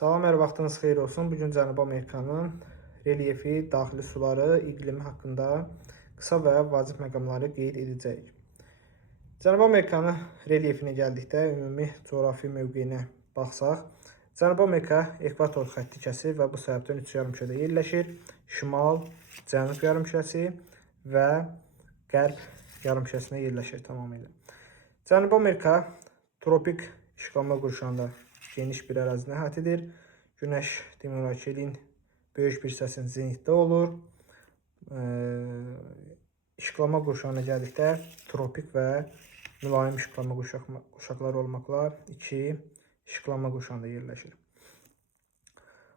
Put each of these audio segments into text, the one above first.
Salam, hər vaxtınız xeyir olsun. Bugün Cənubi Amerikanın relyefi, daxili suları, iqlimi haqqında qısa və vacib məqamları qeyd edəcəyik. Cənubi Amerikanın relyefinə gəldikdə, ümumi coğrafi mövqeyinə baxsaq, Cənubi Amerika ekvator xətti kəsir və bu səbəbdən üç yarımkürədə yerləşir. Şimal, Cənub yarımkürəsi və Qərb yarımkürəsində yerləşir tamamilə. Cənubi Amerika tropik işğalma qurşağında geniş bir ərazini əhatə edir. Günəş demək olar ki, ilin böyük bir hissəsində zenitdə olur. İşğalma qurşağına gəldikdə tropik və mülayim işğalma qurşaqları olmaqla iki işğalma qurşağında yerləşir.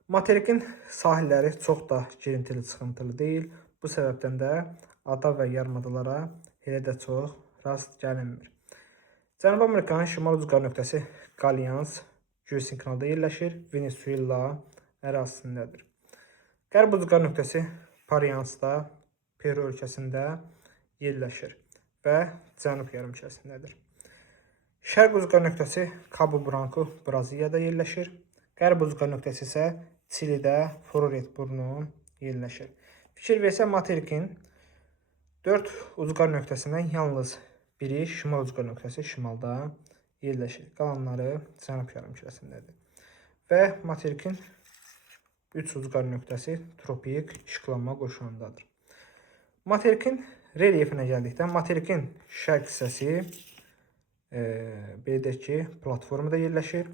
Materikin sahilləri çox da girintili çıxıntılı deyil. Bu səbəbdən də ada və yarımadalara elə də çox rast gəlinmir. Cənubi Amerikanın şimal ucqar nöqtəsi Qalyans geosinkronda yerləşir, Venezuela ərazisindədir. Qərb ucqar nöqtəsi Pariansda, Peru ölkəsində yerləşir və Cənub yarımkürəsindədir. Şərq ucqar nöqtəsi Cabo Branco, Braziliyada yerləşir. Qərb ucqar nöqtəsi isə Çilidə, Floret burnu yerləşir. Fikir versə, materikin 4 ucqar nöqtəsindən yalnız biri şimal ucqar nöqtəsi şimalda yerləşir. Qalanları Cənub yarımkürəsindədir. Və materikin 3 ucqar nöqtəsi tropik işıqlanma qurşağındadır. Materikin relyefinə gəldikdə, materikin şərq hissəsi belə deyək ki, platformada yerləşir.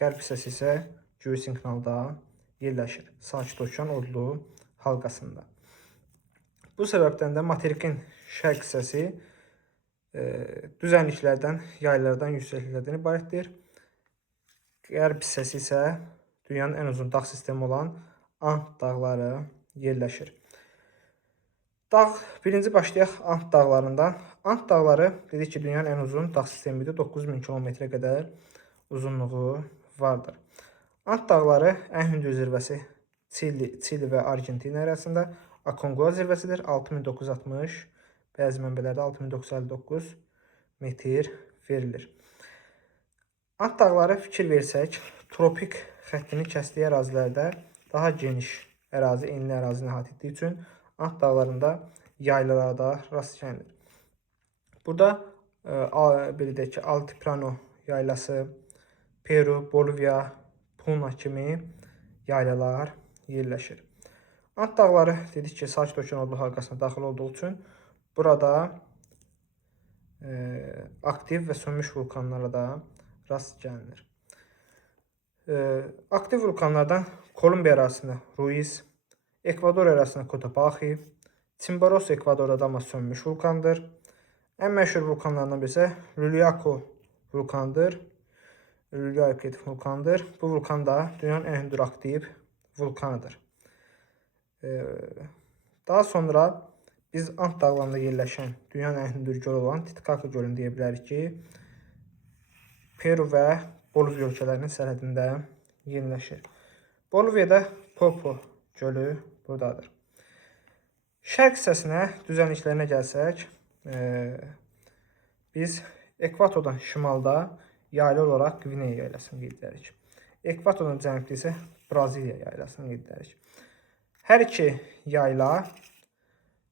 Qərb hissəsi isə geosinkronda yerləşir. Sakit Okean odlu halqasında. Bu səbəbdən də materikin şərq hissəsi düzənliklərdən, yaylardan, yüksəkliklərdən ibarətdir. Qərb hissəsi isə dünyanın ən uzun dağ sistemi olan Ant dağları yerləşir. Birinci başlayaq Ant dağlarından. Ant dağları dedik ki, dünyanın ən uzun dağ sistemidir. 9000 kilometrə qədər uzunluğu vardır. Ant dağları ən hündür zirvəsi Çili və Argentina arasında Aconcagua zirvəsidir. 6960, bəzi mənbələrdə 6959 metr verilir. Ant dağları fikir versək, tropik xəttini kəsdiyi ərazilərdə daha geniş ərazi, enli ərazini əhatə etdiyi üçün Ant dağlarında yaylalara da rast gəlinir. Burada belə deyək ki, Altiplano yaylası, Peru, Bolivya, Puna kimi yaylalar yerləşir. Ant dağları dedik ki, Sakit Okean odlu halqasına daxil olduğu üçün burada aktiv və sönmüş vulkanlara da rast gəlinir. Aktiv vulkanlardan Kolumbiya ərazisində Ruiz, Ekvador ərazisində Cotopaxi, Chimborazo Ekvadorda da amma sönmüş vulkandır. Ən məşhur vulkanlardan birisi Luluaco vulkanıdır. Bu vulkan da dünyanın ən hündür aktiv vulkanıdır. Daha sonra biz Ant dağlarında yerləşən dünyanın ən hündür gölü olan Titicaca gölünü deyə bilərik ki, Peru və Bolivya ölkələrinin sərhədində yerləşir. Boliviyada Popo gölü buradadır. Şərq hissəsinə, düzənliklərinə gəlsək, biz ekvatordan şimalda yaylı olaraq Qvineya yaylasını qeyd edirik. Ekvatordan cənubda isə Braziliya yaylasını qeyd edirik. Hər iki yayla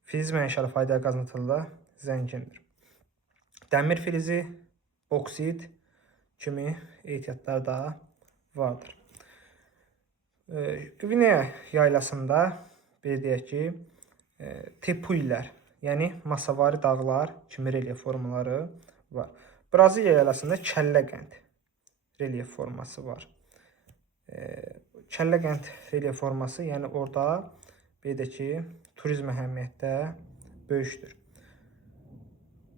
filiz mənşəli faydalı qazıntılarla zəngindir. Dəmir filizi, oksid kimi ehtiyatlar da vardır. Qvineya yaylasında belə deyək ki, tepuylər, yəni masavari dağlar kimi relyef formaları var. Braziliya yaylasında kəllə-qənd relyef forması var. Kəllə-qənd relyef forması, yəni orada belə deyək ki, turizm əhəmiyyətdə böyükdür.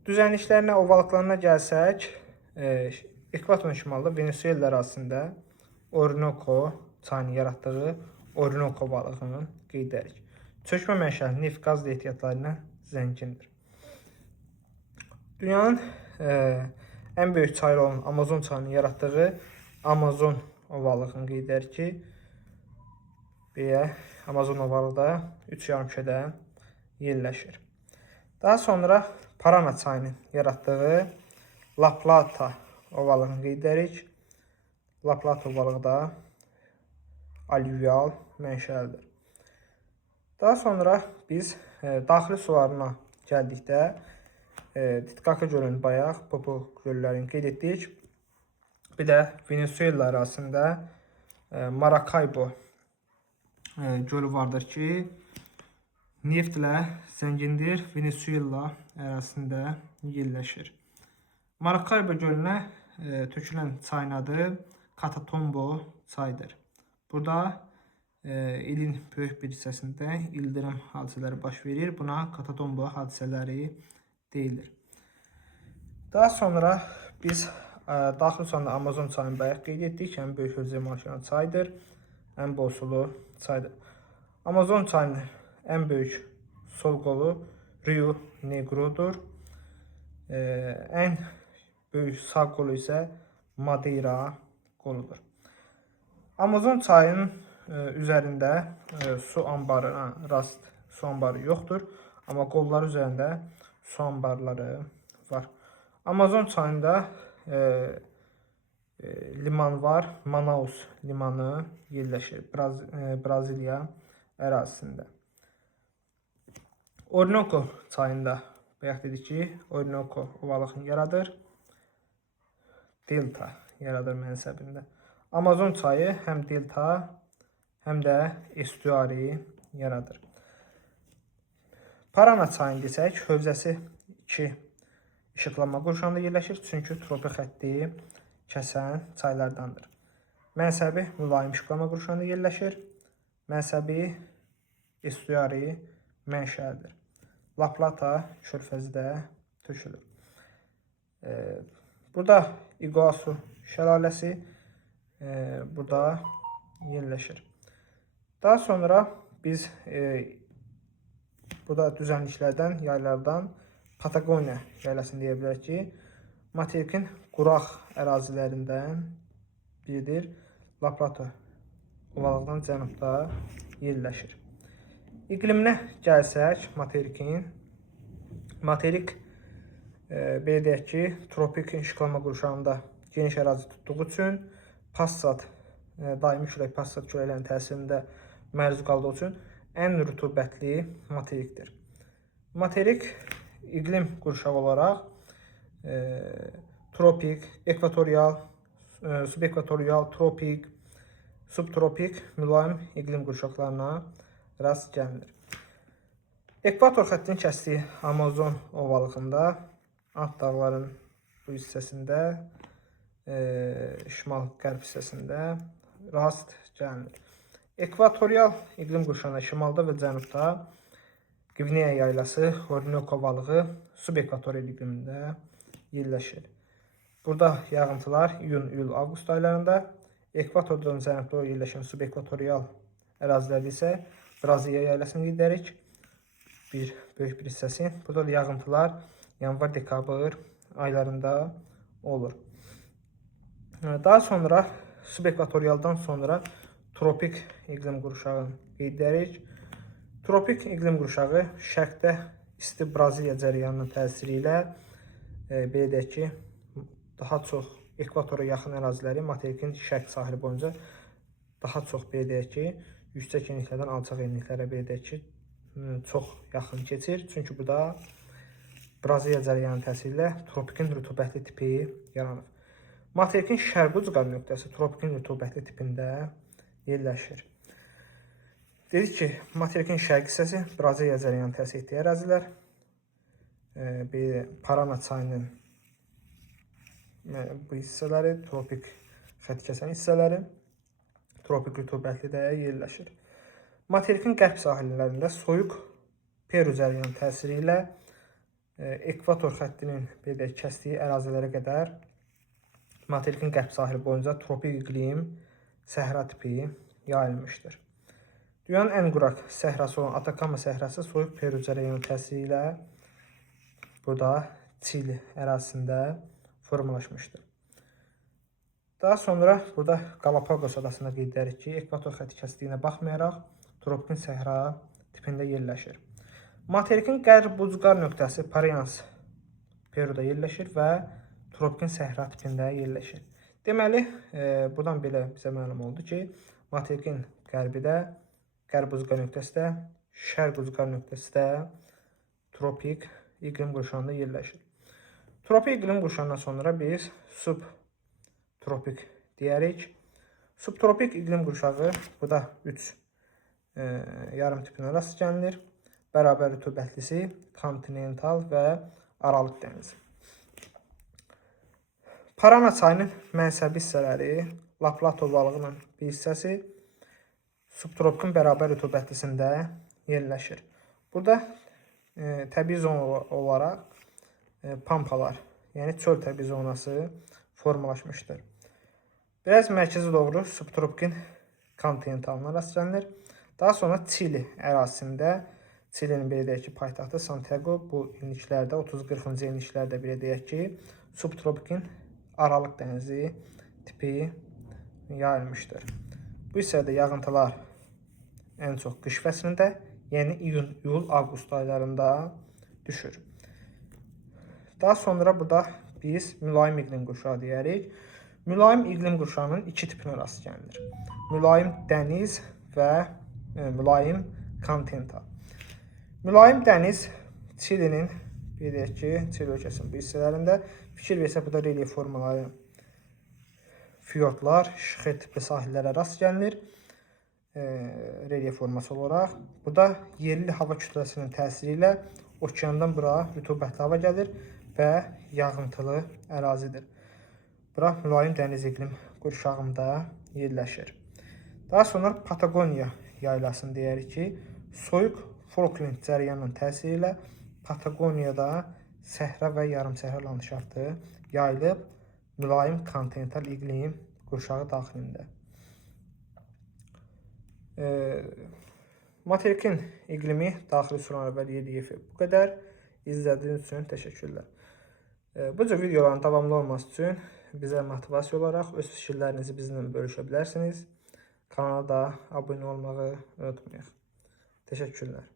Düzənliklərinə, ovalıqlarına gəlsək, ekvatorun şimalında Venezuela ərazisində Orinoco çayının yaratdığı Orinoco ovalığını qeyd edirik. Çökmə mənşəli neft, qaz ehtiyatlarına zəngindir. Dünyanın ən böyük çayı olan Amazon çayının yaratdığı Amazon ovalığını qeyd edirik ki, Amazon ovalığı da 3 yarımkürədə yerləşir. Daha sonra Parana çayının yaratdığı La Plata ovalığını qeyd edirik. La Plata ovalığı da alüvyal mənşəlidir. Daha sonra biz daxili sularına gəldikdə Titicaca gölünü bayaq bu göllərini qeyd etdik. Bir də Venezuela ərazisində Maracaibo gölü vardır ki, neftlə zəngindir. Venezuela ərazisində yerləşir. Maracaibo gölünə tökülən çayın adı Catatumbo çayıdır. Burada ilin böyük bir hissəsində ildırım hadisələri baş verir. Buna Catatumbo hadisələri deyilir. Daha sonra biz daxil sularında Amazon çayını bayaq qeyd etdik. Ən böyük hövzəyə malik olan çaydır. Ən bol sulu çaydır. Amazon çayının ən böyük sol qolu Rio Negro'dur. Ən böyük sağ qolu isə Madeira qoludur. Amazon çayının üzərində su anbarına rast su anbarı yoxdur. Amma qolları üzərində su anbarları var. Amazon çayında liman var. Manaus limanı yerləşir Braziliya ərazisində. Orinoco çayında bayaq dedik ki, Orinoco ovalığını yaradır. Delta yaradır mənsəbində. Amazon çayı həm delta, həm də estuari yaradır. Parana çayını desək, hövzəsi 2 işıqlanma qurşağında yerləşir, çünki tropik xətti kəsən çaylardandır. Mənsəbi mülayim işıqlanma qurşağında yerləşir, mənsəbi estuari mənşəlidir. La Plata körfəzi də tökülür. Burada Iguazu şəlaləsi burada yerləşir. Daha sonra biz burada düzənliklərdən, yaylardan Patagoniya yaylasını deyə bilərik ki, materikin quraq ərazilərindən biridir. La Plata ovalığından cənubda yerləşir. İqliminə gəlsək, materik belə deyək ki, tropik işıqlanma qurşağında geniş ərazi tutduğu üçün Passat, daimi külək Passat küləklərinin təsirində məruz qaldığı üçün ən rütubətli materikdir. Materik iqlim qurşağı olaraq tropik, ekvatorial, subekvatorial, tropik, subtropik mülayim iqlim qurşaqlarına rast gəlinir. Ekvator xəttinin kəsdiyi Amazon ovalığında Ant dağların bu hissəsində, şimal-qərb hissəsində rast gəlinir. Ekvatorial iqlim qurşağında şimalda və cənubda Qvineya yaylası, Orinoco ovalığı subekvatorial iqlimində yerləşir. Burada yağıntılar iyun, iyul, avqust aylarında, ekvatordan cənubda yerləşən subekvatorial ərazilərdə isə Braziliya yaylasını qeyd edirik. Böyük bir hissəsi. Burada da yağıntılar yanvar, dekabr aylarında olur. Daha sonra subekvatorialdan sonra tropik iqlim qurşağı qeyd edirik. Tropik iqlim qurşağı şərqdə isti Braziliya cərəyanının təsiri ilə belə deyək ki, daha çox ekvatora yaxın əraziləri materikin şərq sahili boyunca daha çox belə deyək ki, yüksək enliklərdən alçaq enliklərə belə deyək ki, çox yaxın keçir. Çünki burada Braziliya cərəyanının təsiri ilə tropikin rütubətli tipi yaranır. Materikin şərqi ucqar nöqtəsi tropikin rütubətli tipində yerləşir. Dedik ki, materikin şərqi hissəsi Braziliya cərəyanının təsir etdiyi ərazilər, Parana çayının bu hissələri, tropik xətt kəsən hissələri, tropik rütubətli də yerləşir. Materikin qərb sahillərində soyuq Peru cərəyanının təsiri ilə ekvator xəttinin kəsdiyi ərazilərə qədər materikin qərb sahili boyunca tropik iqlim səhra tipi yayılmışdır. Dünyanın ən quraq səhrası olan Atakama səhrası soyuq Peru cərəyanının təsiri ilə burada Çili ərazisində formalaşmışdır. Daha sonra burada Galapagos adasına qeyd edirik ki, ekvator xətti kəsdiyinə baxmayaraq tropikin səhra tipində yerləşir. Materikin qərb ucqar nöqtəsi Parians Peruda yerləşir və tropikin səhra tipində yerləşir. Deməli, buradan belə bizə məlum oldu ki, materikin qərbidə, qərb uzqa nöqtəsi də, şərq uzqa nöqtəsi də tropik iqlim qurşağında yerləşir. Tropik iqlim qurşağından sonra biz subtropik deyərik. Subtropik iqlim qurşağı, bu da 3 yarım tipinə rast gəlinir. Bərabər rütubətlisi, kontinental və Aralıq dənizi. Parana çayının mənsəbi hissələri, La-Plato ovalığının bir hissəsi subtropikin bərabər rütubətlisində yerləşir. Burada təbii zona olaraq pampalar, yəni çöl təbii zonası formalaşmışdır. Biraz mərkəzi doğru subtropikin kontinentalına rast gəlinir. Daha sonra Çili ərazisində, Çilinin belə deyək ki, paytaxtı Santiago, bu illiklərdə, 30-40-cı illiklərdə belə deyək ki, subtropikin Aralıq dənizi tipi yayılmışdır. Bu hissədə yağıntılar ən çox qış fəslində, yəni iyun, iyul, avqust aylarında düşür. Daha sonra burada biz mülayim iqlim qurşağı deyərik. Mülayim iqlim qurşağının iki tipinə rast gəlinir. Mülayim dəniz və mülayim kontinental. Mülayim dəniz Çilinin, deyək ki, Çili ölkəsinin bu hissələrində fikir versə, burada relyef formaları, fiordlar, şixer tipli sahillərə rast gəlinir. Relyef forması olaraq. Burada yerli hava kütləsinin təsiri ilə okeandan bura rütubətli hava gəlir və yağıntılı ərazidir. Bura mülayim dəniz iqlim qurşağında yerləşir. Daha sonra Patagoniya yaylasını deyərik ki, soyuq Falkland cərəyanının təsiri ilə Patagoniyada səhra və yarımsəhra landşaftı yayılıb mülayim kontinental iqlim qurşağı daxilində. Materikin iqlimi daxili sular və relyefi bu qədər. İzlədiyiniz üçün təşəkkürlər. Bu cür videoların davamlı olması üçün bizə motivasiya olaraq öz fikirlərinizi bizimlə bölüşə bilərsiniz. Kanala da abunə olmağı unutmayın. Təşəkkürlər.